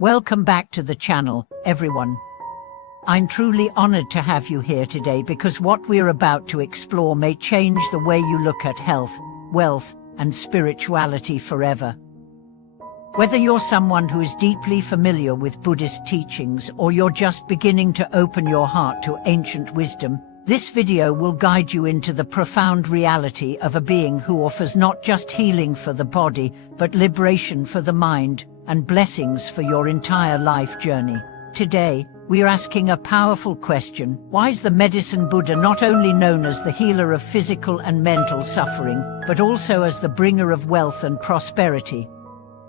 Welcome back to the channel, everyone. I'm truly honored to have you here today because what we're about to explore may change the way you look at health, wealth, and spirituality forever. Whether you're someone who is deeply familiar with Buddhist teachings or you're just beginning to open your heart to ancient wisdom, this video will guide you into the profound reality of a being who offers not just healing for the body, but liberation for the mind and blessings for your entire life journey. Today, we are asking a powerful question: why is the Medicine Buddha not only known as the healer of physical and mental suffering, but also as the bringer of wealth and prosperity?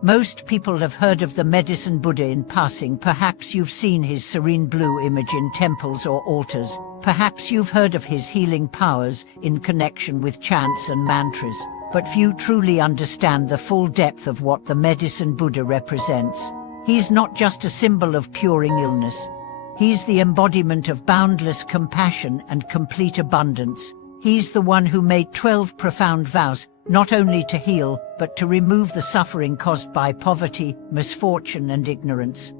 Most people have heard of the Medicine Buddha in passing. Perhaps you've seen his serene blue image in temples or altars. Perhaps you've heard of his healing powers in connection with chants and mantras. But few truly understand the full depth of what the Medicine Buddha represents. He's not just a symbol of curing illness. He's the embodiment of boundless compassion and complete abundance. He's the one who made 12 profound vows, not only to heal, but to remove the suffering caused by poverty, misfortune, and ignorance.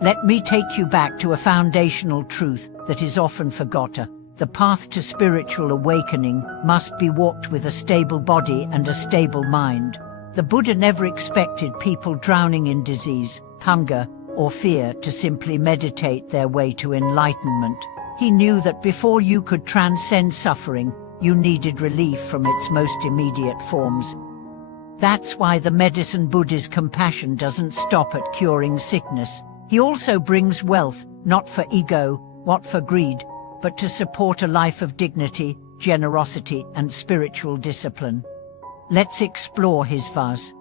Let me take you back to a foundational truth that is often forgotten. The path to spiritual awakening must be walked with a stable body and a stable mind. The Buddha never expected people drowning in disease, hunger, or fear to simply meditate their way to enlightenment. He knew that before you could transcend suffering, you needed relief from its most immediate forms. That's why the Medicine Buddha's compassion doesn't stop at curing sickness. He also brings wealth, not for ego, not for greed, but to support a life of dignity, generosity, and spiritual discipline. Let's explore his vows.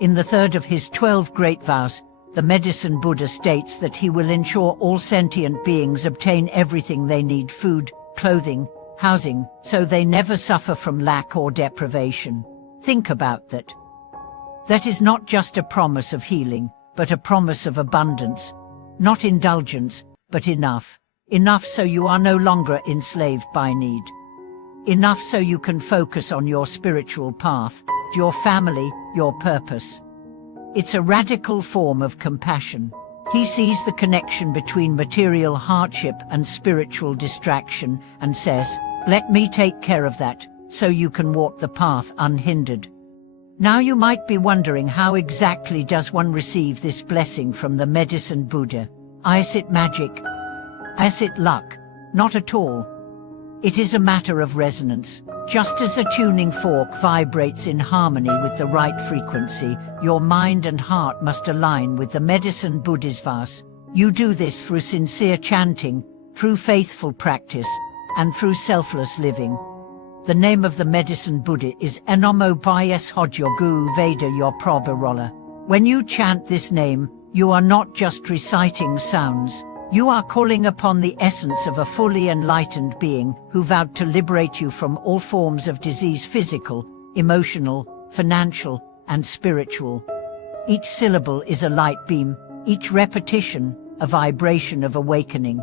In the third of his 12 great vows, the Medicine Buddha states that he will ensure all sentient beings obtain everything they need: food, clothing, housing, so they never suffer from lack or deprivation. Think about that. That is not just a promise of healing, but a promise of abundance. Not indulgence, but enough. Enough so you are no longer enslaved by need. Enough so you can focus on your spiritual path, your family, your purpose. It's a radical form of compassion. He sees the connection between material hardship and spiritual distraction and says, "Let me take care of that, so you can walk the path unhindered." Now you might be wondering, how exactly does one receive this blessing from the Medicine Buddha? Is it magic? Is it luck? Not at all. It is a matter of resonance. Just as a tuning fork vibrates in harmony with the right frequency, your mind and heart must align with the Medicine Buddha's vows. You do this through sincere chanting, through faithful practice, and through selfless living. The name of the Medicine Buddha is Enomo Bias Hodyogu Veda Yoprobarola. When you chant this name, you are not just reciting sounds. You are calling upon the essence of a fully enlightened being who vowed to liberate you from all forms of disease: physical, emotional, financial, and spiritual. Each syllable is a light beam, each repetition a vibration of awakening.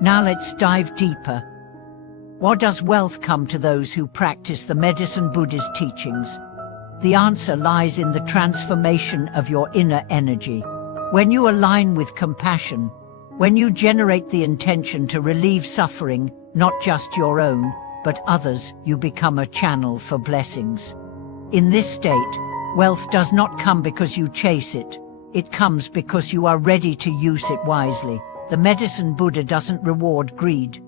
Now let's dive deeper. Why does wealth come to those who practice the Medicine Buddha's teachings? The answer lies in the transformation of your inner energy. When you align with compassion, when you generate the intention to relieve suffering, not just your own, but others, you become a channel for blessings. In this state, wealth does not come because you chase it. It comes because you are ready to use it wisely. The Medicine Buddha doesn't reward greed.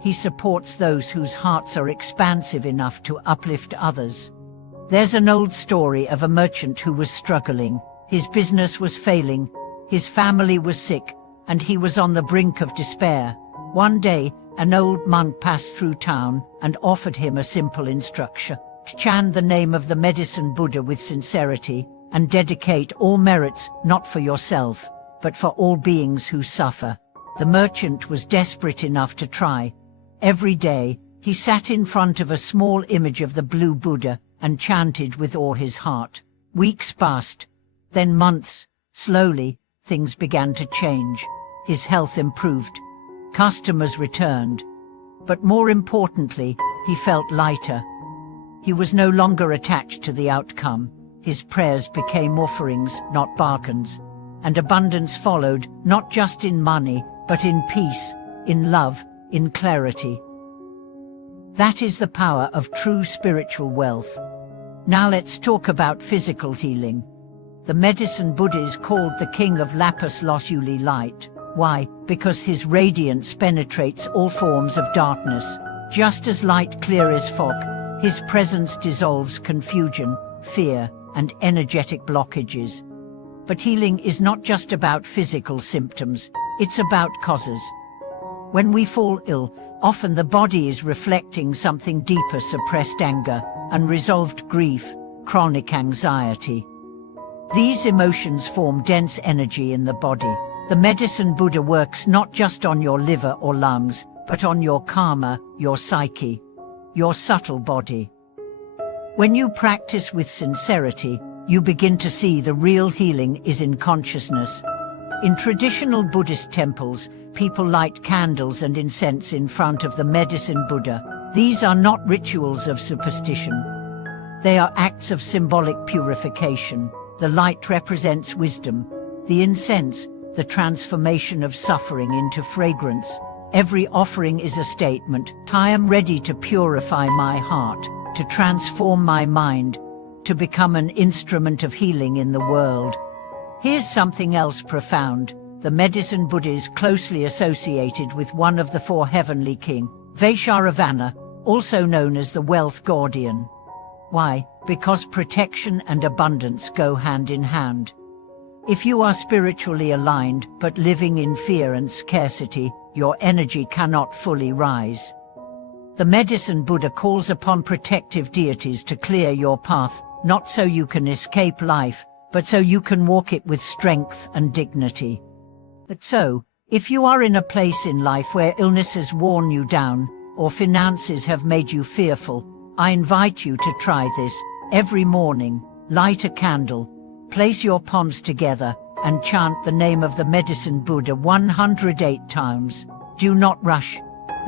He supports those whose hearts are expansive enough to uplift others. There's an old story of a merchant who was struggling. His business was failing, his family was sick, and he was on the brink of despair. One day, an old monk passed through town and offered him a simple instruction: chant the name of the Medicine Buddha with sincerity, and dedicate all merits not for yourself, but for all beings who suffer. The merchant was desperate enough to try. Every day, he sat in front of a small image of the Blue Buddha and chanted with all his heart. Weeks passed, then months. Slowly, things began to change. His health improved. Customers returned. But more importantly, he felt lighter. He was no longer attached to the outcome. His prayers became offerings, not bargains. and abundance followed, not just in money, but in peace, in love, in clarity. That is the power of true spiritual wealth. Now let's talk about physical healing. The medicine Buddha is called the king of lapis lazuli light. Why? Because his radiance penetrates all forms of darkness. Just as light clear as fog, his presence dissolves confusion, fear, and energetic blockages. But healing is not just about physical symptoms, it's about causes. When we fall ill, often the body is reflecting something deeper: suppressed anger, unresolved grief, chronic anxiety. These emotions form dense energy in the body. The medicine Buddha works not just on your liver or lungs, but on your karma, your psyche, your subtle body. When you practice with sincerity, you begin to see the real healing is in consciousness. In traditional Buddhist temples, people light candles and incense in front of the medicine Buddha. These are not rituals of superstition. They are acts of symbolic purification. The light represents wisdom. The incense, the transformation of suffering into fragrance. Every offering is a statement: I am ready to purify my heart, to transform my mind, to become an instrument of healing in the world. Here's something else profound. The medicine Buddha is closely associated with one of the four heavenly kings, Vaishnaravana, also known as the wealth guardian. Why? Because protection and abundance go hand in hand. If you are spiritually aligned but living in fear and scarcity, your energy cannot fully rise. The medicine Buddha calls upon protective deities to clear your path, not so you can escape life, but so you can walk it with strength and dignity. But so, if you are in a place in life where illness has worn you down, or finances have made you fearful, I invite you to try this. Every morning, light a candle, place your palms together, and chant the name of the medicine Buddha 108 times. Do not rush.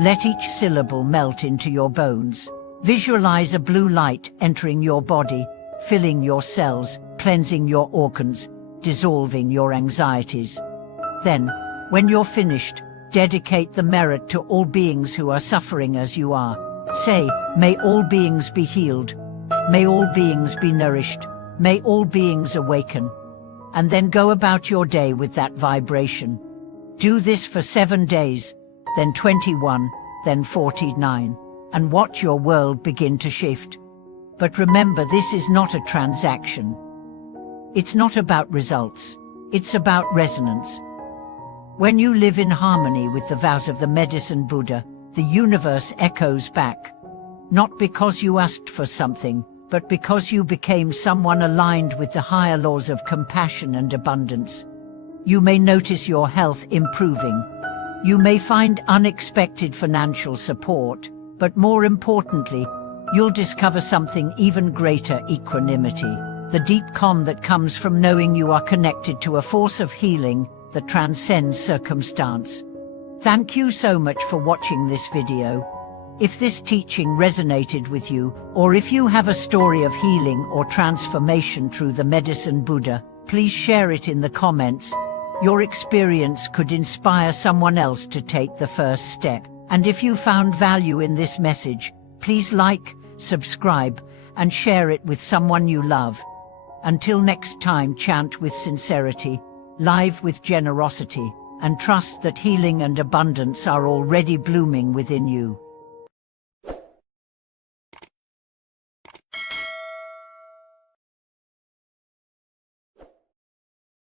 Let each syllable melt into your bones. Visualize a blue light entering your body, filling your cells, cleansing your organs, dissolving your anxieties. Then, when you're finished, dedicate the merit to all beings who are suffering as you are. Say, may all beings be healed. May all beings be nourished. May all beings awaken. And then go about your day with that vibration. Do this for 7 days, then 21, then 49, and watch your world begin to shift. But remember, this is not a transaction. It's not about results. It's about resonance. When you live in harmony with the vows of the medicine Buddha, the universe echoes back. Not because you asked for something, but because you became someone aligned with the higher laws of compassion and abundance. You may notice your health improving. You may find unexpected financial support, but more importantly, you'll discover something even greater: equanimity. The deep calm that comes from knowing you are connected to a force of healing that transcends circumstance. Thank you so much for watching this video. If this teaching resonated with you, or if you have a story of healing or transformation through the medicine Buddha, please share it in the comments. Your experience could inspire someone else to take the first step. And if you found value in this message, please like, subscribe, and share it with someone you love. Until next time, chant with sincerity, live with generosity, and trust that healing and abundance are already blooming within you.